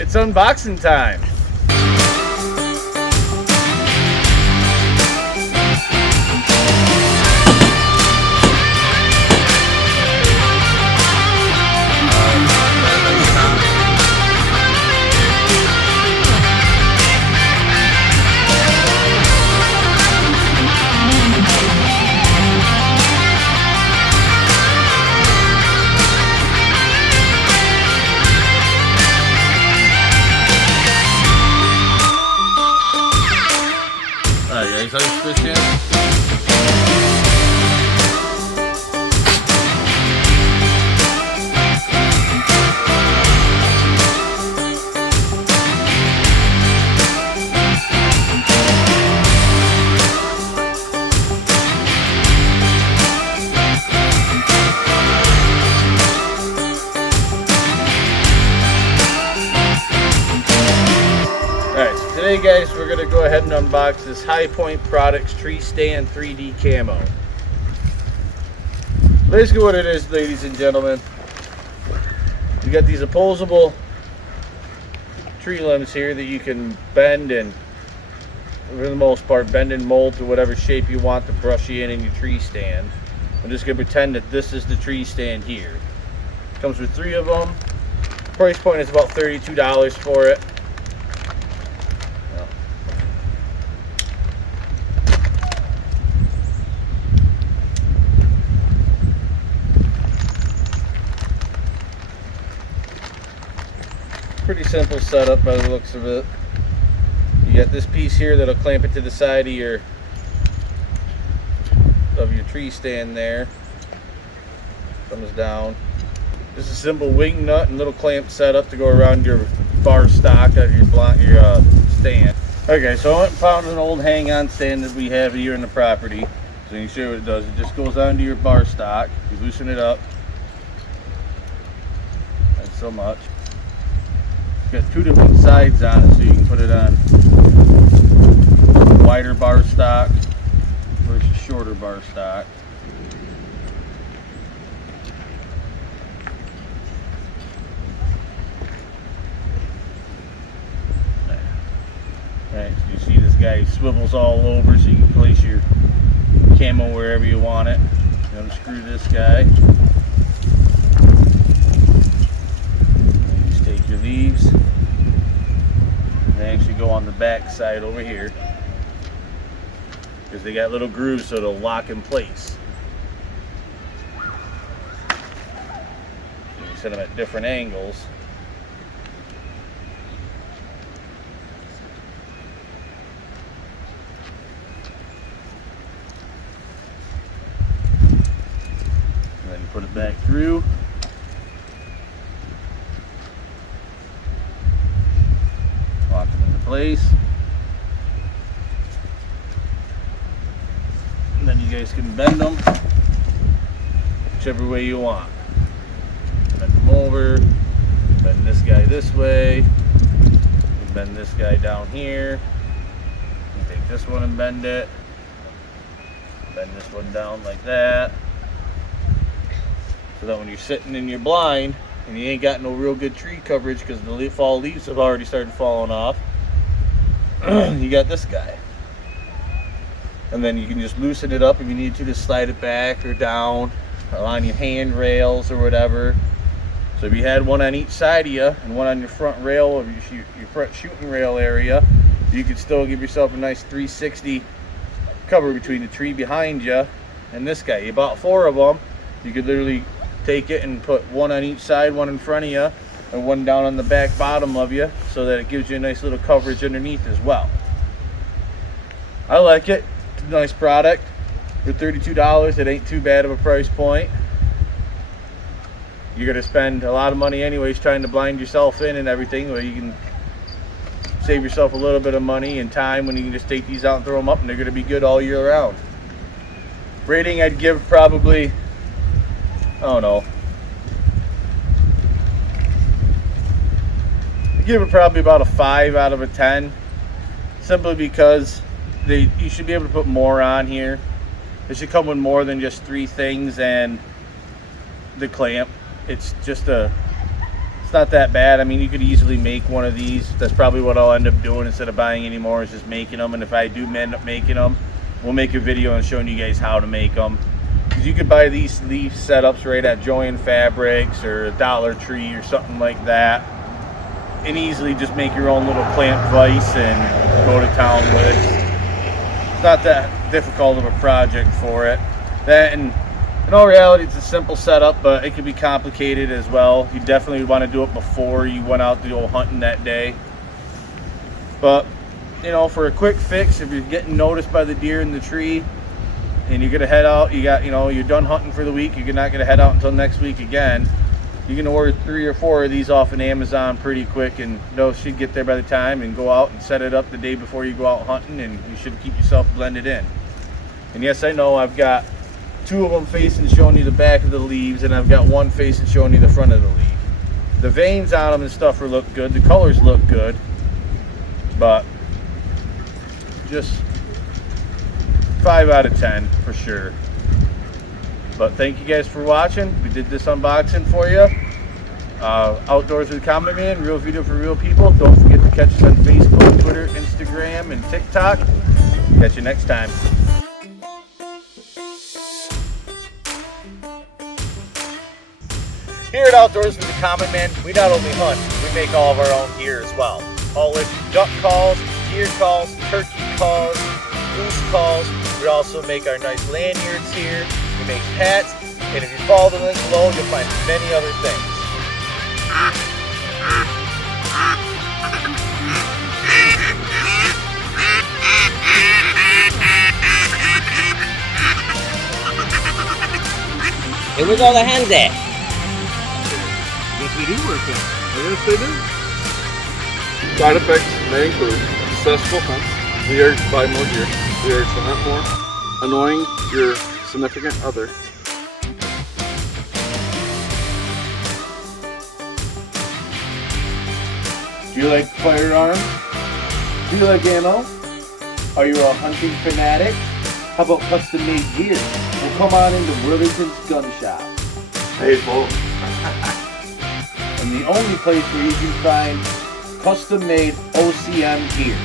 It's unboxing time. Alright guys, how you fish in? Today guys, we're going to go ahead and unbox this Highpoint Products Treestand 3D Camo. Basically what it is, ladies and gentlemen, you got these opposable tree limbs here that you can bend and, for the most part, bend and mold to whatever shape you want to brush you in your tree stand. I'm just going to pretend that this is the tree stand here. Comes with 3 of them. Price point is about $32 for it. Pretty simple setup by the looks of it. You got this piece here that'll clamp it to the side of your tree stand there. Comes down. Just a simple wing nut and little clamp setup to go around your bar stock of your stand. Okay, so I went and found an old hang-on stand that we have here in the property. So you see what it does. It just goes onto your bar stock. You loosen it up. That's so much. Got 2 different sides on it, so you can put it on wider bar stock versus shorter bar stock. Alright, so you see this guy swivels all over, so you can place your camo wherever you want it. Unscrew this guy. Just take your leaves. They actually go on the back side over here because they got little grooves so it'll lock in place. You can set them at different angles. And then you put it back through. Place, and then you guys can bend them whichever way you want. Bend them over, bend this guy this way, bend this guy down here. You take this one and bend it, bend this one down like that, so that when you're sitting in your blind and you ain't got no real good tree coverage because the fall leaves have already started falling off, you got this guy. And then you can just loosen it up if you need to slide it back or down or on your handrails or whatever. So if you had one on each side of you and one on your front rail of your front shooting rail area, you could still give yourself a nice 360 cover between the tree behind you and this guy. You bought 4 of them. You could literally take it and put one on each side, one in front of you, and one down on the back bottom of you, so that it gives you a nice little coverage underneath as well. I like it. It's a nice product. For $32, it ain't too bad of a price point. You're gonna spend a lot of money anyways trying to blind yourself in and everything, where you can save yourself a little bit of money and time when you can just take these out and throw them up, and they're gonna be good all year round. Rating, I'd give probably, I don't know, give it probably about a 5 out of a 10, simply because you should be able to put more on here. It should come with more than just 3 things and the clamp. It's just a It's not that bad. I mean, you could easily make one of these. That's probably what I'll end up doing instead of buying any more, is just making them. And if I do end up making them, we'll make a video on showing you guys how to make them. Because you could buy these leaf setups right at Joann Fabrics or Dollar Tree or something like that, and easily just make your own little plant vise and go to town with it. It's not that difficult of a project for it. That, and in all reality, it's a simple setup, but it can be complicated as well. You definitely want to do it before you went out to go hunting that day. But, you know, for a quick fix, if you're getting noticed by the deer in the tree and you're gonna head out, you're done hunting for the week, you're not gonna head out until next week again, you can order 3 or 4 of these off of Amazon pretty quick, and those should get there by the time, and go out and set it up the day before you go out hunting, and you should keep yourself blended in. And yes, I know I've got 2 of them facing showing you the back of the leaves, and I've got 1 facing showing you the front of the leaf. The veins on them and stuff look good, the colors look good, but just 5 out of 10 for sure. But thank you guys for watching. We did this unboxing for you. Outdoors with Common Man, real video for real people. Don't forget to catch us on Facebook, Twitter, Instagram, and TikTok. Catch you next time. Here at Outdoors with the Common Man, we not only hunt, we make all of our own gear as well. All with duck calls, deer calls, turkey calls, goose calls. We also make our nice lanyards here. We make hats, and if you follow the link below, you'll find many other things. Hey, where's all the hens at? Yes, they do work out. Yes, they do. Side effects may include successful hunt, the urge to buy more gear, the urge to hunt more, annoying your significant other. Do you like firearms? Do you like ammo? Are you a hunting fanatic? How about custom made gear? Well, come on into Worthington's Gun Shop. Hey, folks. And the only place where you can find custom made OCM gear.